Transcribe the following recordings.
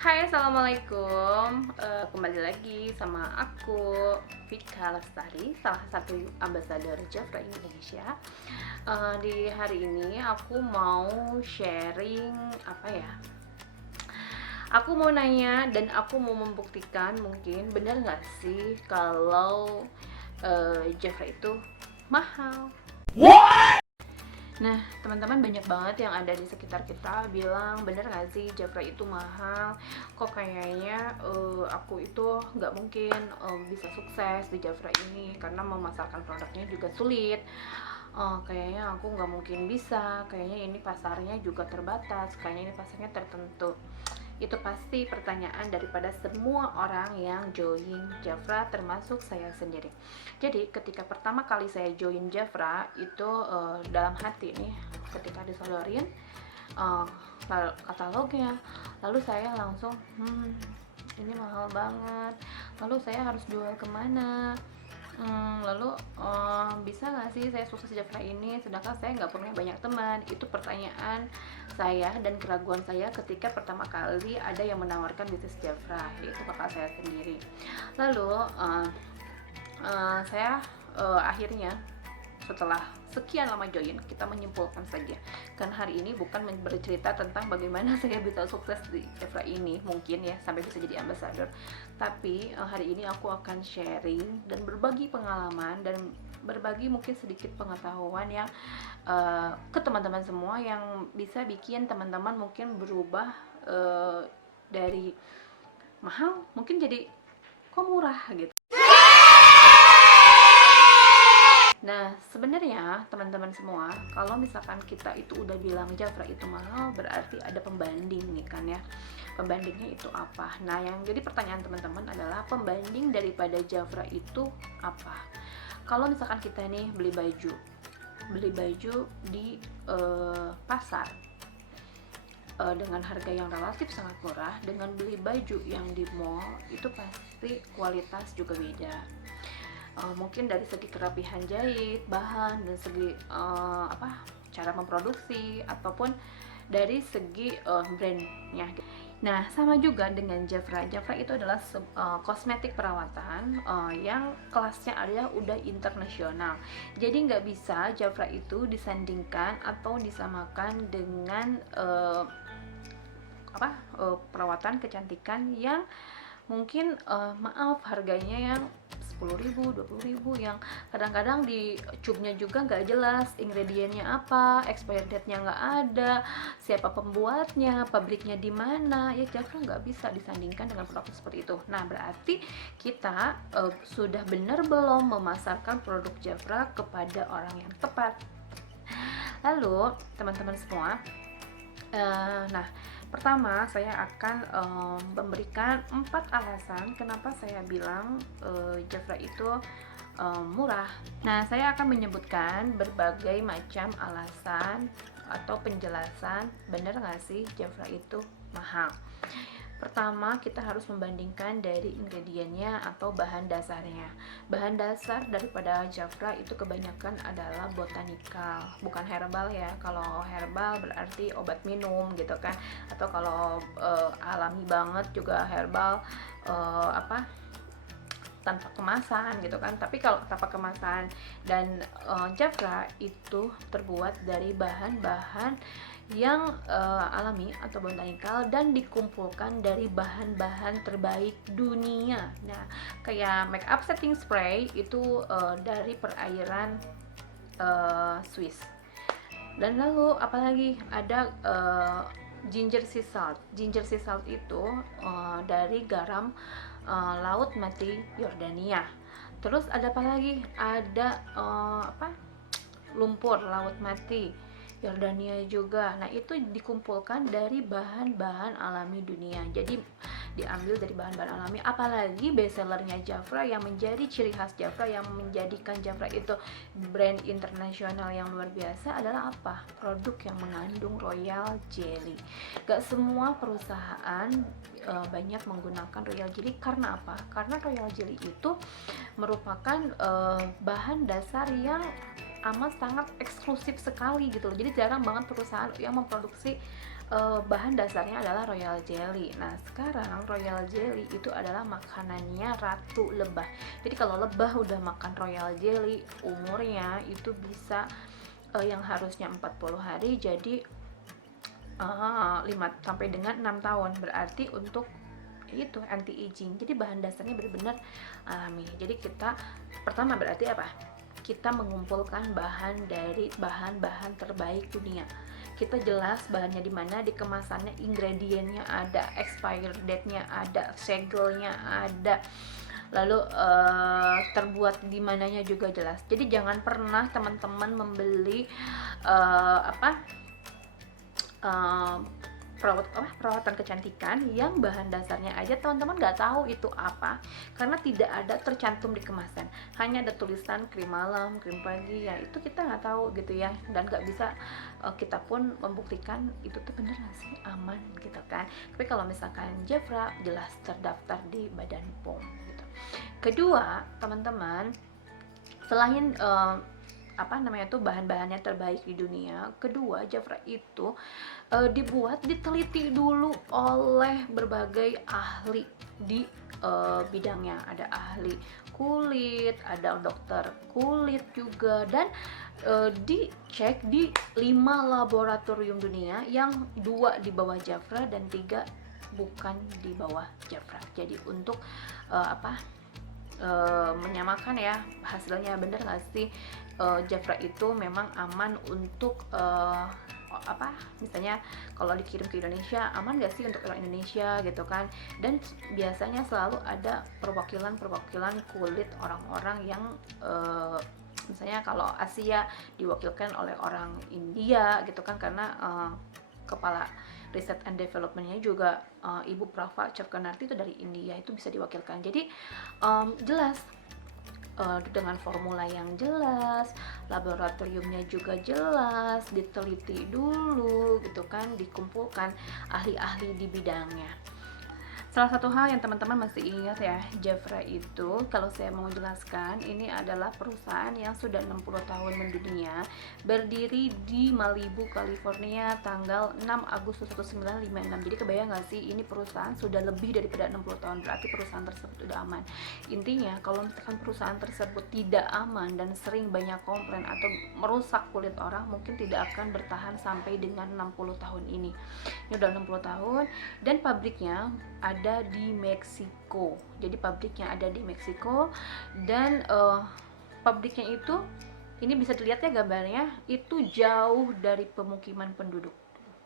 Hai, assalamualaikum. Kembali lagi sama aku, Vika Lestari, salah satu ambasador Jafra Indonesia. Di hari ini aku mau sharing apa ya? Aku mau nanya dan aku mau membuktikan, mungkin benar nggak sih kalau Jafra itu mahal. Nah, teman-teman, banyak banget yang ada di sekitar kita bilang, bener gak sih Jafra itu mahal? Kok kayaknya aku itu nggak mungkin bisa sukses di Jafra ini karena memasarkan produknya juga sulit. Kayaknya aku nggak mungkin bisa, kayaknya ini pasarnya juga terbatas, kayaknya ini pasarnya tertentu. Itu pasti pertanyaan daripada semua orang yang join Jafra, termasuk saya sendiri. Jadi ketika pertama kali saya join Jafra itu dalam hati nih, ketika disodorin uh, katalognya, lalu saya langsung ini mahal banget, lalu saya harus jual kemana. Lalu bisa nggak sih saya sukses di Jafra ini sedangkan saya nggak punya banyak teman? Itu pertanyaan saya dan keraguan saya ketika pertama kali ada yang menawarkan bisnis Jafra, yaitu kakak saya sendiri. Lalu saya akhirnya setelah sekian lama join, kita menyimpulkan saja, kan hari ini bukan bercerita tentang bagaimana saya bisa sukses di Jafra ini, mungkin ya sampai bisa jadi ambassador, tapi hari ini aku akan sharing dan berbagi pengalaman dan berbagi mungkin sedikit pengetahuan yang ke teman-teman semua, yang bisa bikin teman-teman mungkin berubah dari mahal mungkin jadi kok murah gitu. Nah, sebenarnya teman-teman semua, kalau misalkan kita itu udah bilang Jafra itu mahal, berarti ada pembanding nih kan ya. Pembandingnya itu apa? Nah, yang jadi pertanyaan teman-teman adalah pembanding daripada Jafra itu apa? Kalau misalkan kita nih beli baju di pasar dengan harga yang relatif sangat murah, dengan beli baju yang di mall itu pasti kualitas juga beda. Mungkin dari segi kerapihan jahit, bahan, dan segi cara memproduksi, ataupun dari segi brandnya. Nah, sama juga dengan Jafra. Jafra itu adalah kosmetik perawatan yang kelasnya adalah udah internasional. Jadi nggak bisa Jafra itu disandingkan atau disamakan dengan perawatan kecantikan yang mungkin maaf harganya yang 10.000, 20.000, yang kadang-kadang di cubnya juga nggak jelas ingredientnya apa, expired date-nya nggak ada, siapa pembuatnya, pabriknya di mana. Ya Jafra nggak bisa disandingkan dengan produk seperti itu. Nah, berarti kita sudah benar belum memasarkan produk Jafra kepada orang yang tepat. Lalu teman-teman semua, nah, pertama saya akan memberikan 4 alasan kenapa saya bilang Jafra itu murah. Nah, saya akan menyebutkan berbagai macam alasan atau penjelasan benar nggak sih Jafra itu mahal. Pertama, kita harus membandingkan dari ingredientnya atau bahan dasarnya. Bahan dasar daripada Jafra itu kebanyakan adalah botanikal, bukan herbal ya. Kalau herbal berarti obat minum gitu kan. Atau kalau alami banget juga herbal tanpa kemasan gitu kan. Tapi kalau tanpa kemasan dan Jafra itu terbuat dari bahan-bahan yang alami atau botanikal dan dikumpulkan dari bahan-bahan terbaik dunia. Nah, kayak makeup setting spray itu dari perairan Swiss. Dan lalu apalagi ada ginger sea salt. Ginger sea salt itu dari garam laut mati Yordania. Terus ada apa lagi? Ada lumpur laut mati Yordania juga. Nah, itu dikumpulkan dari bahan-bahan alami dunia. Jadi diambil dari bahan-bahan alami. Apalagi bestsellernya Jafra, yang menjadi ciri khas Jafra, yang menjadikan Jafra itu brand internasional yang luar biasa adalah apa? Produk yang mengandung royal jelly. Gak semua perusahaan banyak menggunakan royal jelly. Karena apa? Karena royal jelly itu merupakan bahan dasar yang amat sangat eksklusif sekali gitu loh. Jadi jarang banget perusahaan yang memproduksi bahan dasarnya adalah royal jelly. Nah sekarang royal jelly itu adalah makanannya ratu lebah. Jadi kalau lebah udah makan royal jelly, umurnya itu bisa yang harusnya 40 hari jadi 5 sampai dengan 6 tahun. Berarti untuk itu anti aging. Jadi bahan dasarnya benar-benar alami. Jadi kita pertama berarti apa? Kita mengumpulkan bahan dari bahan-bahan terbaik dunia. Kita jelas bahannya di mana, di kemasannya, ingredientnya ada, expired date-nya ada, segelnya ada, lalu terbuat di mananya juga jelas. Jadi jangan pernah teman-teman membeli perawatan kecantikan yang bahan dasarnya aja teman-teman nggak tahu itu apa, karena tidak ada tercantum di kemasan, hanya ada tulisan krim malam, krim pagi, ya itu kita nggak tahu gitu ya, dan nggak bisa kita pun membuktikan itu tuh bener nggak sih, aman gitu kan. Tapi kalau misalkan Jafra jelas terdaftar di Badan POM gitu. Kedua teman-teman, selain bahan-bahannya terbaik di dunia, kedua Jafra itu diteliti dulu oleh berbagai ahli di bidangnya. Ada ahli kulit, ada dokter kulit juga, dan dicek di 5 laboratorium dunia, yang 2 di bawah Jafra dan 3 bukan di bawah Jafra. Jadi untuk menyamakan ya hasilnya, bener nggak sih Jafra itu memang aman untuk misalnya kalau dikirim ke Indonesia, aman nggak sih untuk orang Indonesia gitu kan. Dan biasanya selalu ada perwakilan kulit orang-orang yang misalnya kalau Asia diwakilkan oleh orang India gitu kan, karena kepala Research and Development-nya juga Ibu Prava Chavkanarti itu dari India, itu bisa diwakilkan. Jadi jelas dengan formula yang jelas, laboratoriumnya juga jelas, diteliti dulu gitu kan, dikumpulkan ahli-ahli di bidangnya. Salah satu hal yang teman-teman masih ingat ya, Jafra itu kalau saya mau jelaskan, ini adalah perusahaan yang sudah 60 tahun mendunia, berdiri di Malibu, California tanggal 6 Agustus 1956. Jadi kebayang nggak sih, ini perusahaan sudah lebih daripada 60 tahun, berarti perusahaan tersebut sudah aman. Intinya kalau misalkan perusahaan tersebut tidak aman dan sering banyak komplain atau merusak kulit orang, mungkin tidak akan bertahan sampai dengan 60 tahun ini. Ini udah 60 tahun dan pabriknya ada di Meksiko. Jadi pabriknya ada di Meksiko, dan pabriknya itu, ini bisa dilihat ya gambarnya, itu jauh dari pemukiman penduduk.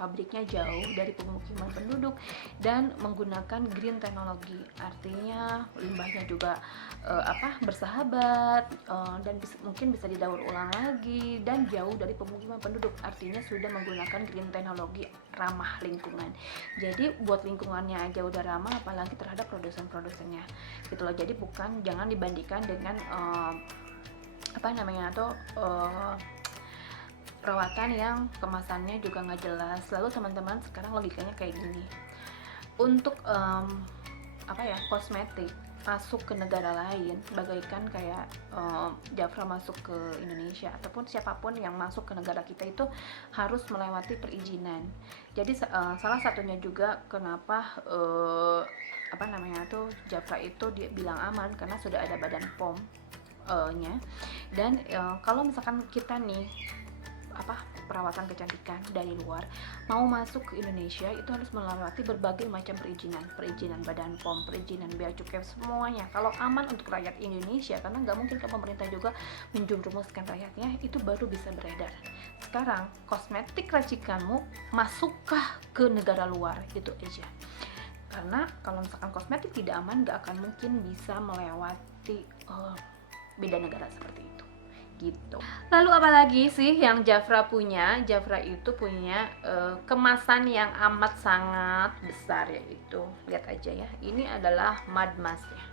Pabriknya jauh dari pemukiman penduduk dan menggunakan green teknologi, artinya limbahnya juga bersahabat dan mungkin bisa didaur ulang lagi, dan jauh dari pemukiman penduduk, artinya sudah menggunakan green teknologi ramah lingkungan. Jadi buat lingkungannya aja udah ramah, apalagi terhadap produsen-produsennya gitu loh. Jadi jangan dibandingkan dengan perawatan yang kemasannya juga nggak jelas. Lalu teman-teman, sekarang logikanya kayak gini, untuk kosmetik masuk ke negara lain, bagaikan kayak Jafra masuk ke Indonesia ataupun siapapun yang masuk ke negara kita itu harus melewati perizinan. Jadi salah satunya juga kenapa Jafra itu dia bilang aman, karena sudah ada Badan POM nya. Dan kalau misalkan kita nih perawatan kecantikan dari luar mau masuk ke Indonesia, itu harus melewati berbagai macam perizinan Badan POM, perizinan bea cukai, semuanya. Kalau aman untuk rakyat Indonesia, karena nggak mungkin kan pemerintah juga menjurumuskan rakyatnya, itu baru bisa beredar. Sekarang kosmetik racikanmu masukkah ke negara luar, itu aja. Karena kalau misalkan kosmetik tidak aman, nggak akan mungkin bisa melewati beda negara seperti itu gitu. Lalu apalagi sih yang Jafra punya? Jafra itu punya kemasan yang amat sangat besar, yaitu lihat aja ya, ini adalah mud mask-nya.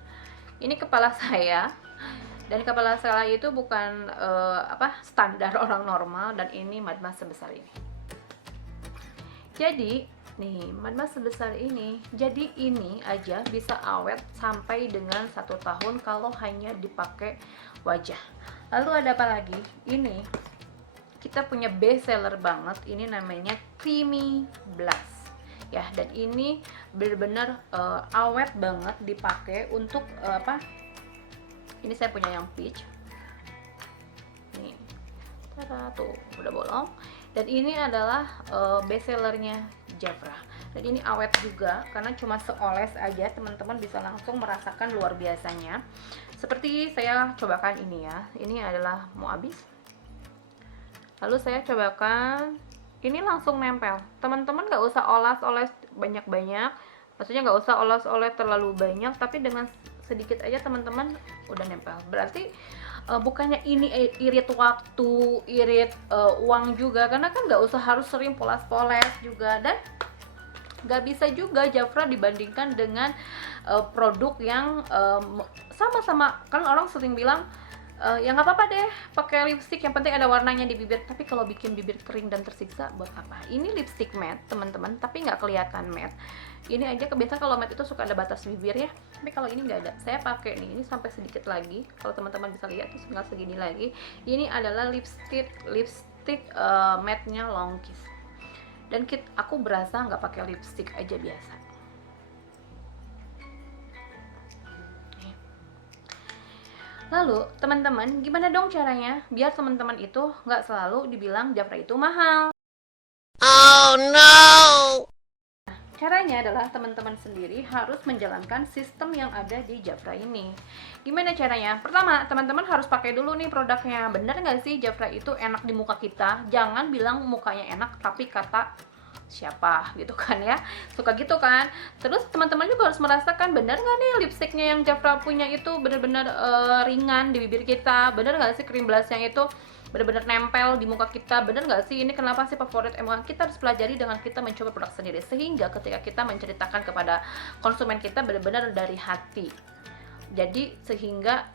Ini kepala saya, dan kepala saya itu bukan standar orang normal, dan ini mud mask sebesar ini. Jadi nih, mud mask sebesar ini, jadi ini aja bisa awet sampai dengan 1 tahun kalau hanya dipakai wajah. Lalu ada apa lagi? Ini kita punya best seller banget, ini namanya Creamy Blush ya, dan ini bener-bener awet banget dipakai untuk apa, ini saya punya yang peach nih. Tada, tuh udah bolong. Dan ini adalah best sellernya Jafra, dan ini awet juga karena cuma seoles aja teman-teman bisa langsung merasakan luar biasanya. Seperti saya cobakan ini ya, ini adalah mau habis, lalu saya cobakan, ini langsung nempel. Teman-teman nggak usah oles-oles banyak-banyak, maksudnya nggak usah oles-oles terlalu banyak, tapi dengan sedikit aja teman-teman udah nempel. Berarti bukannya ini irit waktu, irit uang juga, karena kan nggak usah harus sering poles-poles juga. Dan nggak bisa juga Jafra dibandingkan dengan produk yang sama-sama, kan orang sering bilang ya nggak apa-apa deh pakai lipstick, yang penting ada warnanya di bibir. Tapi kalau bikin bibir kering dan tersiksa buat apa? Ini lipstick matte teman-teman, tapi nggak kelihatan matte. Ini aja kebiasaan kalau matte itu suka ada batas bibir ya, tapi kalau ini nggak ada. Saya pakai nih, ini sampai sedikit lagi, kalau teman-teman bisa lihat tuh tinggal segini lagi. Ini adalah lipstick matte nya Long Kiss, dan aku berasa nggak pakai lipstick aja biasa. Lalu teman-teman, gimana dong caranya biar teman-teman itu nggak selalu dibilang Jafra itu mahal? Oh no! Caranya adalah teman-teman sendiri harus menjalankan sistem yang ada di Jafra ini. Gimana caranya? Pertama, teman-teman harus pakai dulu nih produknya. Bener nggak sih Jafra itu enak di muka kita? Jangan bilang mukanya enak tapi kata siapa gitu kan ya, suka gitu kan. Terus teman-teman juga harus merasakan, bener nggak nih lipstiknya yang Jafra punya itu bener-bener ringan di bibir kita, bener nggak sih cream blushnya itu bener-bener nempel di muka kita, bener nggak sih ini kenapa sih favorit. Emang kita harus pelajari dengan kita mencoba produk sendiri, sehingga ketika kita menceritakan kepada konsumen kita bener-bener dari hati. Jadi sehingga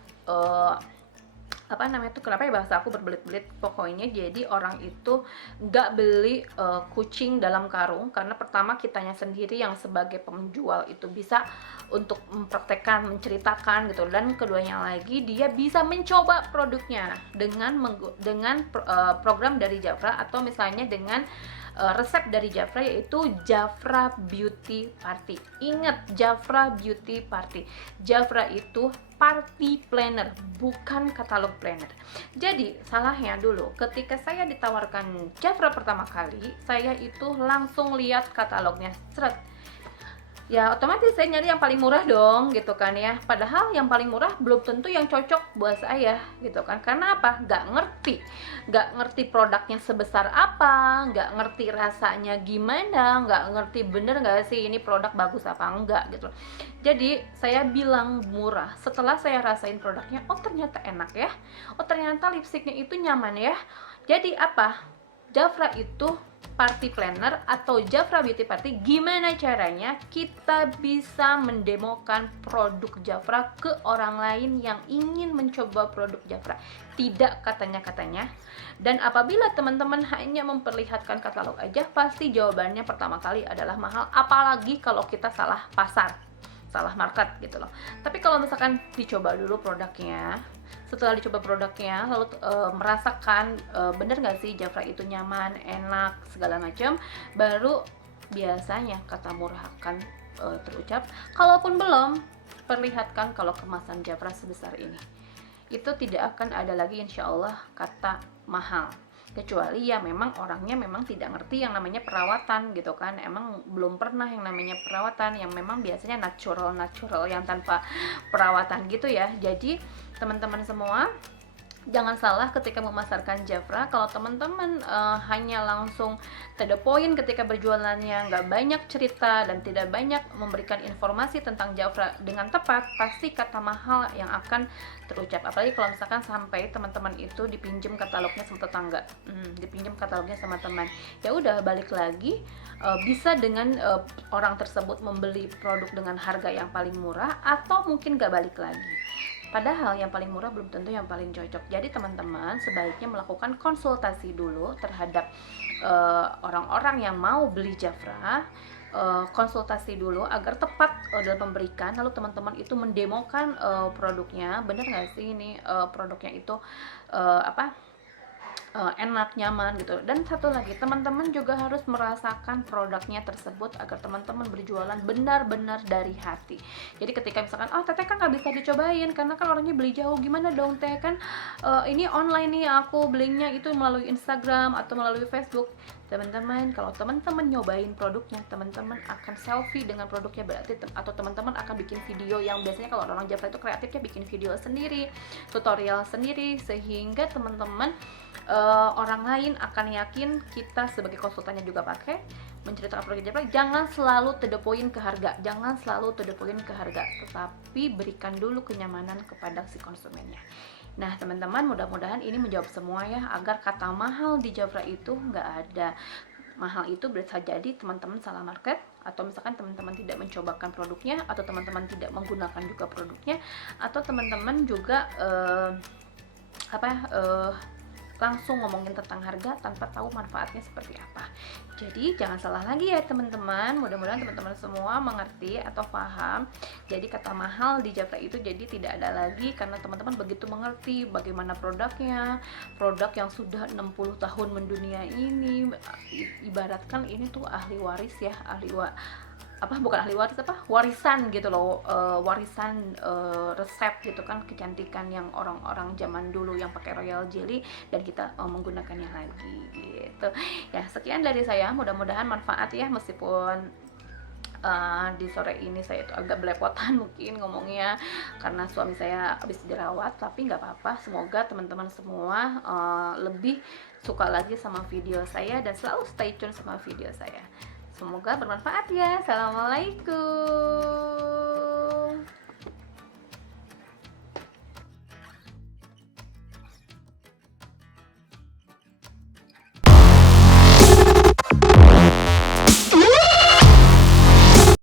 apa namanya tuh, kenapa ya bahasa aku berbelit-belit, pokoknya jadi orang itu nggak beli kucing dalam karung, karena pertama kitanya sendiri yang sebagai penjual itu bisa untuk mempraktekkan, menceritakan gitu, dan keduanya lagi dia bisa mencoba produknya dengan program dari Jafra, atau misalnya dengan resep dari Jafra, yaitu Jafra Beauty Party. Ingat, Jafra Beauty Party, Jafra itu party planner, bukan katalog planner. Jadi salahnya dulu ketika saya ditawarkan Jafra pertama kali, saya itu langsung lihat katalognya, seret, ya otomatis saya nyari yang paling murah dong gitu kan ya. Padahal yang paling murah belum tentu yang cocok buat saya gitu kan. Karena apa? Nggak ngerti produknya sebesar apa, nggak ngerti rasanya gimana, nggak ngerti bener nggak sih ini produk bagus apa enggak gitu. Jadi saya bilang murah setelah saya rasain produknya, oh ternyata enak ya, oh ternyata lipstiknya itu nyaman ya. Jadi apa? Jafra itu party planner atau Jafra Beauty Party. Gimana caranya kita bisa mendemokan produk Jafra ke orang lain yang ingin mencoba produk Jafra? Tidak katanya-katanya. Dan apabila teman-teman hanya memperlihatkan katalog aja, pasti jawabannya pertama kali adalah mahal, apalagi kalau kita salah pasar, salah market gitu loh. Tapi kalau misalkan dicoba dulu produknya, setelah dicoba produknya lalu merasakan bener nggak sih Jafra itu nyaman, enak, segala macam, baru biasanya kata murah akan terucap. Kalaupun belum, perlihatkan kalau kemasan Jafra sebesar ini, itu tidak akan ada lagi insya Allah kata mahal, kecuali ya memang orangnya memang tidak ngerti yang namanya perawatan gitu kan, emang belum pernah yang namanya perawatan, yang memang biasanya natural yang tanpa perawatan gitu ya. Jadi teman-teman semua, jangan salah ketika memasarkan Jafra. Kalau teman-teman hanya langsung to the point ketika berjualannya, nggak banyak cerita dan tidak banyak memberikan informasi tentang Jafra dengan tepat, pasti kata mahal yang akan terucap. Apalagi kalau misalkan sampai teman-teman itu dipinjam katalognya sama tetangga, dipinjam katalognya sama teman, ya udah balik lagi, bisa dengan orang tersebut membeli produk dengan harga yang paling murah, atau mungkin nggak balik lagi. Padahal yang paling murah belum tentu yang paling cocok. Jadi teman-teman sebaiknya melakukan konsultasi dulu terhadap orang-orang yang mau beli Jafra. konsultasi dulu agar tepat dalam memberikan, lalu teman-teman itu mendemokan produknya, bener nggak sih ini produknya itu apa enak, nyaman gitu. Dan satu lagi, teman-teman juga harus merasakan produknya tersebut agar teman-teman berjualan benar-benar dari hati. Jadi ketika misalkan, oh teteh kan nggak bisa dicobain karena kan orangnya beli jauh, gimana dong teh, kan ini online nih, aku belinya itu melalui Instagram atau melalui Facebook. Teman-teman, kalau teman-teman nyobain produknya, teman-teman akan selfie dengan produknya, berarti atau teman-teman akan bikin video, yang biasanya kalau orang Japra itu kreatifnya bikin video sendiri, tutorial sendiri, sehingga teman-teman orang lain akan yakin kita sebagai konsultannya juga pakai, menceritakan produk Japra. Jangan selalu to the point ke harga, jangan selalu to the point ke harga, tetapi berikan dulu kenyamanan kepada si konsumennya. Nah teman-teman, mudah-mudahan ini menjawab semua ya, agar kata mahal di Japra itu nggak ada. Mahal itu bisa jadi teman-teman salah market, atau misalkan teman-teman tidak mencobakan produknya, atau teman-teman tidak menggunakan juga produknya, atau teman-teman juga langsung ngomongin tentang harga tanpa tahu manfaatnya seperti apa. Jadi jangan salah lagi ya teman-teman. Mudah-mudahan teman-teman semua mengerti atau paham. Jadi kata mahal di Japra itu jadi tidak ada lagi, karena teman-teman begitu mengerti bagaimana produknya, produk yang sudah 60 tahun mendunia ini, ibaratkan ini tuh ahli waris ya, warisan gitu loh, warisan resep gitu kan, kecantikan yang orang-orang zaman dulu yang pakai royal jelly, dan kita menggunakannya lagi gitu ya. Sekian dari saya, mudah-mudahan manfaat ya, meskipun di sore ini saya itu agak belepotan mungkin ngomongnya karena suami saya habis dirawat, tapi nggak apa-apa. Semoga teman-teman semua lebih suka lagi sama video saya dan selalu stay tune sama video saya. Semoga bermanfaat ya. Assalamualaikum.